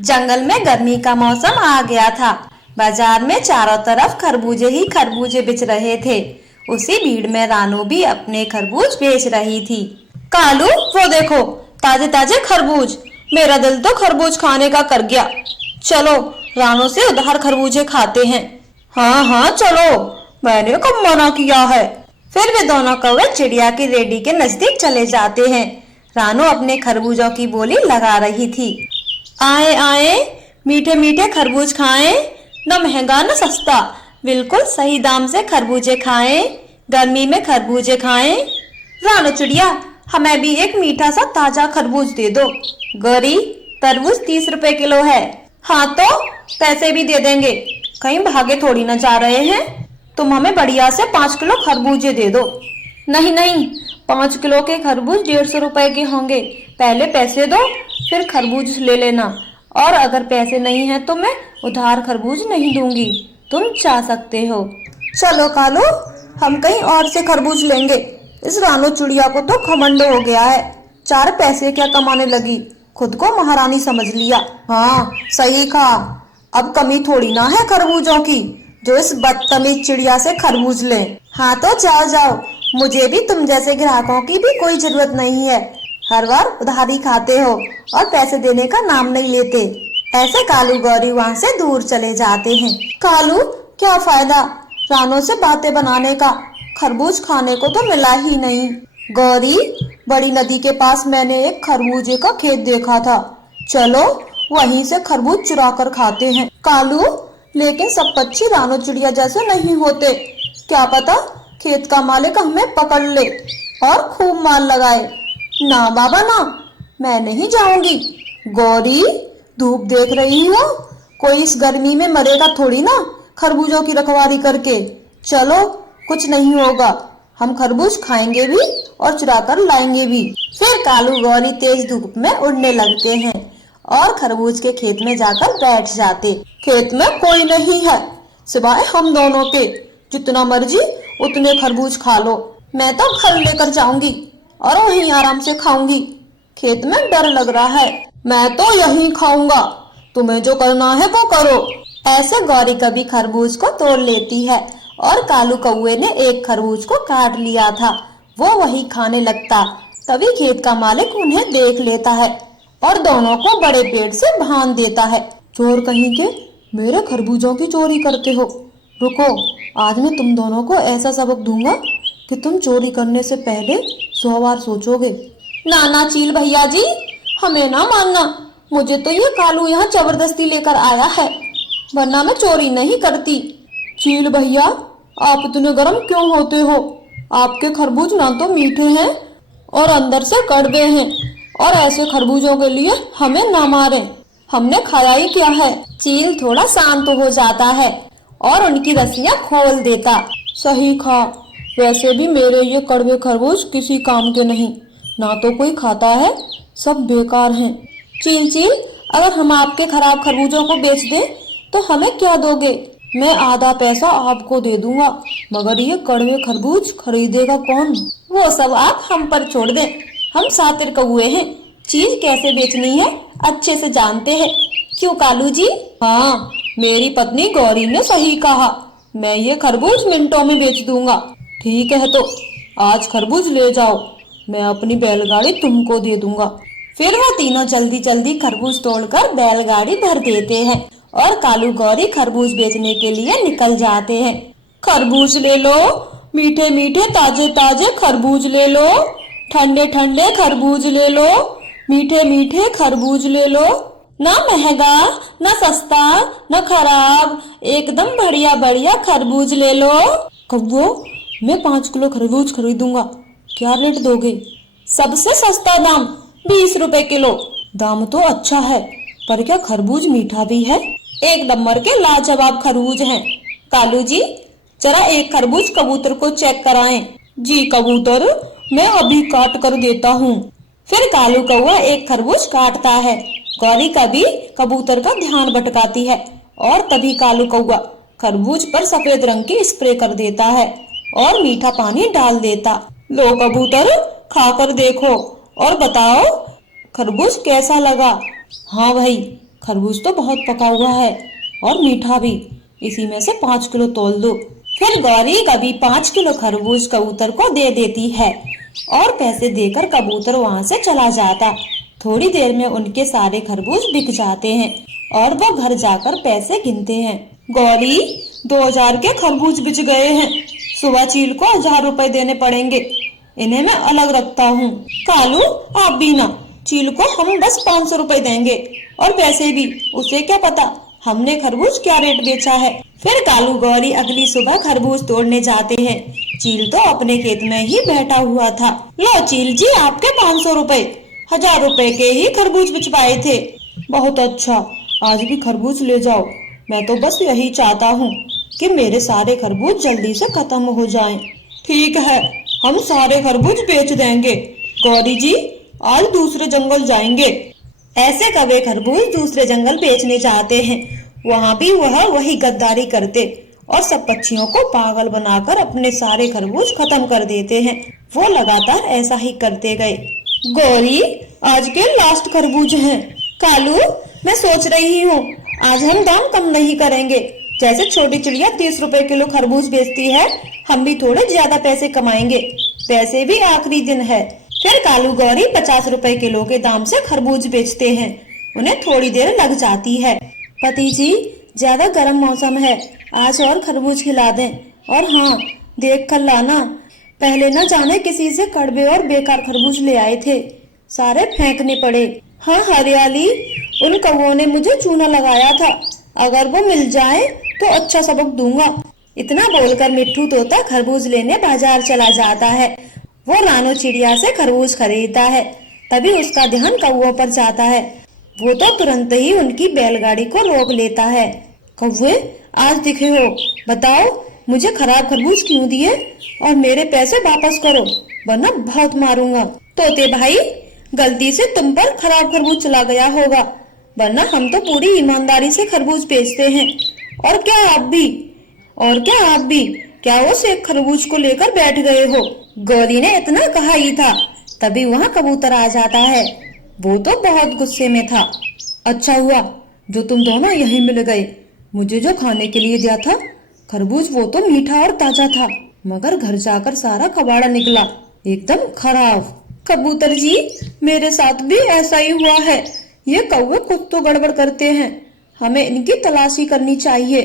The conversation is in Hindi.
जंगल में गर्मी का मौसम आ गया था। बाजार में चारों तरफ खरबूजे ही खरबूजे बिच रहे थे। उसी भीड़ में रानू भी अपने खरबूज बेच रही थी। कालू, वो देखो, ताजे ताजे खरबूज। मेरा दिल तो खरबूज खाने का कर गया। चलो रानू से उधार खरबूजे खाते हैं। हाँ हाँ चलो, मैंने कब मना किया है। फिर वे दोनों कौवे चिड़िया की रेडी के नजदीक चले जाते हैं। रानू अपने खरबूजों की बोली लगा रही थी। आए आए, मीठे मीठे खरबूज खाएं, न महंगा न सस्ता, बिल्कुल सही दाम से खरबूजे खाएं, गर्मी में खरबूजे खाएं। रानू चिड़िया, हमें भी एक मीठा सा ताजा खरबूज दे दो। गौरी, तरबूज 30 रुपए किलो है। हाँ तो पैसे भी दे देंगे, कहीं भागे थोड़ी न जा रहे हैं। तुम हमें बढ़िया से 5 किलो खरबूजे दे दो। नहीं नहीं, 5 किलो के खरबूज 150 रुपए के होंगे। पहले पैसे दो, फिर खरबूज ले लेना। और अगर पैसे नहीं है तो मैं उधार खरबूज नहीं दूंगी, तुम चाह सकते हो। चलो कालू, हम कहीं और से खरबूज लेंगे। इस रानू चिड़िया को तो घमंड हो गया है, 4 पैसे क्या कमाने लगी, खुद को महारानी समझ लिया। हाँ सही कहा, अब कमी थोड़ी ना है खरबूजों की, जो इस बदतमीज चिड़िया से खरबूज ले। हाँ तो जाओ जाओ, मुझे भी तुम जैसे ग्राहकों की भी कोई जरूरत नहीं है। हर बार उधारी खाते हो और पैसे देने का नाम नहीं लेते। ऐसे कालू गौरी वहाँ से दूर चले जाते हैं। कालू, क्या फायदा रानू से बातें बनाने का, खरबूज खाने को तो मिला ही नहीं। गौरी, बड़ी नदी के पास मैंने एक खरबूजे का खेत देखा था, चलो वहीं से खरबूज चुरा कर खाते हैं। कालू, लेकिन सब पक्षी रानू चिड़िया जैसे नहीं होते, क्या पता खेत का मालिक हमें पकड़ ले और खूब मार लगाए। ना बाबा ना, मैं नहीं जाऊंगी। गौरी, धूप देख रही हो, कोई इस गर्मी में मरेगा थोड़ी ना खरबूजों की रखवाली करके। चलो कुछ नहीं होगा, हम खरबूज खाएंगे भी और चुरा कर लाएंगे भी। फिर कालू गौरी तेज धूप में उड़ने लगते हैं और खरबूज के खेत में जाकर बैठ जाते। खेत में कोई नहीं है सिवाय हम दोनों के, जितना मर्जी उतने खरबूज खा लो। मैं तो घर लेकर जाऊंगी और वहीं आराम से खाऊंगी। खेत में डर लग रहा है, मैं तो यहीं खाऊंगा, तुम्हें जो करना है वो करो। ऐसे गौरी कभी खरबूज को तोड़ लेती है और कालू कौवे ने एक खरबूज को काट लिया था, वो वही खाने लगता। तभी खेत का मालिक उन्हें देख लेता है और दोनों को बड़े पेड़ से बांध देता है। चोर कहीं के, मेरे खरबूजों की चोरी करते हो, रुको, आज मैं तुम दोनों को ऐसा सबक दूंगा कि तुम चोरी करने से पहले 100 बार सोचोगे। नाना चील भैया जी, हमें ना मानना, मुझे तो ये कालू यहाँ जबरदस्ती लेकर आया है, वरना मैं चोरी नहीं करती। चील भैया, आप इतने गर्म क्यों होते हो? आपके खरबूज ना तो मीठे हैं और अंदर से कड़वे हैं, और ऐसे खरबूजों के लिए हमें ना मारें, हमने खाया ही क्या है। चील थोड़ा शांत हो जाता है और उनकी रस्सियां खोल देता। सही कहा, वैसे भी मेरे ये कड़वे खरबूज किसी काम के नहीं, ना तो कोई खाता है, सब बेकार हैं। चील चील, अगर हम आपके खराब खरबूजों को बेच दें तो हमें क्या दोगे? मैं आधा पैसा आपको दे दूंगा, मगर ये कड़वे खरबूज खरीदेगा कौन? वो सब आप हम पर छोड़ दें, हम शातिर कौवे हैं, चीज कैसे बेचनी है अच्छे से जानते हैं। क्यों कालू जी? हाँ, मेरी पत्नी गौरी ने सही कहा, मैं ये खरबूज मिनटों में बेच दूंगा। ठीक है तो आज खरबूज ले जाओ, मैं अपनी बैलगाड़ी तुमको दे दूंगा। फिर वो तीनों जल्दी जल्दी खरबूज तोड़कर बैलगाड़ी भर देते हैं और कालू गौरी खरबूज बेचने के लिए निकल जाते हैं। खरबूज ले लो, मीठे मीठे ताजे ताजे खरबूज ले लो, ठंडे ठंडे खरबूज ले लो, मीठे मीठे खरबूज ले लो, ना महंगा ना सस्ता ना खराब, एकदम बढ़िया बढ़िया खरबूज ले लो। कौवो, मैं 5 किलो खरबूज खरीदूंगा, क्या रेट दोगे? सबसे सस्ता दाम 20 रुपए किलो। दाम तो अच्छा है, पर क्या खरबूज मीठा भी है? एक नंबर के लाजवाब खरबूज हैं। कालू जी, जरा एक खरबूज कबूतर को चेक कराएं। जी कबूतर, मैं अभी काट कर देता हूँ। फिर कालू कौवा एक खरबूज काटता है। गौरी कभी कबूतर का ध्यान भटकाती है और तभी कालू कौवा खरबूज पर सफेद रंग की स्प्रे कर देता है और मीठा पानी डाल देता। लो कबूतर, खाकर देखो और बताओ खरबूज कैसा लगा। हाँ भाई, खरबूज तो बहुत पका हुआ है और मीठा भी, इसी में से 5 किलो तोल दो। फिर गौरी कभी 5 किलो खरबूज कबूतर को दे देती है और पैसे देकर कबूतर वहाँ से चला जाता। थोड़ी देर में उनके सारे खरबूज बिक जाते हैं और वो घर जाकर पैसे गिनते हैं। गौरी 2000 के खरबूज बिच गए हैं, सुबह चील को 1000 रुपए देने पड़ेंगे, इन्हें मैं अलग रखता हूँ। कालू आप भी ना, चील को हम बस 500 रुपए देंगे और वैसे भी उसे क्या पता हमने खरबूज क्या रेट बेचा है। फिर कालू गौरी अगली सुबह खरबूज तोड़ने जाते हैं। चील तो अपने खेत में ही बैठा हुआ था। लो चील जी, आपके 500 रुपए, 1000 रुपए के ही खरबूज बिचवाए थे। बहुत अच्छा, आज भी खरबूज ले जाओ। मैं तो बस यही चाहता हूँ कि मेरे सारे खरबूज जल्दी से खत्म हो जाएं। ठीक है, हम सारे खरबूज बेच देंगे। गौरी जी आज दूसरे जंगल जाएंगे। ऐसे कवे खरबूज दूसरे जंगल बेचने जाते हैं। वहाँ भी वह वही गद्दारी करते और सब पक्षियों को पागल बनाकर अपने सारे खरबूज खत्म कर देते हैं। वो लगातार ऐसा ही करते गए। गौरी आज के लास्ट खरबूज हैं। कालू मैं सोच रही हूँ आज हम दाम कम नहीं करेंगे। जैसे छोटी चिड़िया 30 रुपए किलो खरबूज बेचती है, हम भी थोड़े ज्यादा पैसे कमाएंगे। पैसे भी आखिरी दिन है। फिर कालू गौरी 50 रुपए किलो के दाम से खरबूज बेचते हैं। उन्हें थोड़ी देर लग जाती है। पति जी ज्यादा गर्म मौसम है, आज और खरबूज खिला दें। और हाँ, देख कर लाना, पहले न जाने किसी से कड़वे और बेकार खरबूज ले आए थे, सारे फेंकने पड़े। हाँ हरियाली, उन कौवों ने मुझे चूना लगाया था, अगर वो मिल जाए तो अच्छा सबक दूंगा। इतना बोलकर मिट्ठू तोता खरबूज लेने बाजार चला जाता है। वो रानो चिड़िया से खरबूज खरीदता है। तभी उसका ध्यान कौवों पर जाता है। वो तो तुरंत ही उनकी बैलगाड़ी को रोक लेता है। कौवे आज दिखे हो, बताओ मुझे खराब खरबूज क्यों दिए और मेरे पैसे वापस करो वरना बहुत मारूंगा। तोते भाई, गलती से तुम पर खराब खरबूज चला गया होगा, वरना हम तो पूरी ईमानदारी से खरबूज बेचते हैं। और क्या आप भी क्या उस एक खरबूज को लेकर बैठ गए हो? गौरी ने इतना कहा ही था, तभी वहाँ कबूतर आ जाता है। वो तो बहुत गुस्से में था। अच्छा हुआ जो तुम दोनों यहीं मिल गए। मुझे जो खाने के लिए दिया था खरबूज, वो तो मीठा और ताजा था, मगर घर जाकर सारा कबाड़ा निकला, एकदम खराब। कबूतर जी मेरे साथ भी ऐसा ही हुआ है। ये कौवे कुछ तो गड़बड़ करते हैं, हमें इनकी तलाशी करनी चाहिए।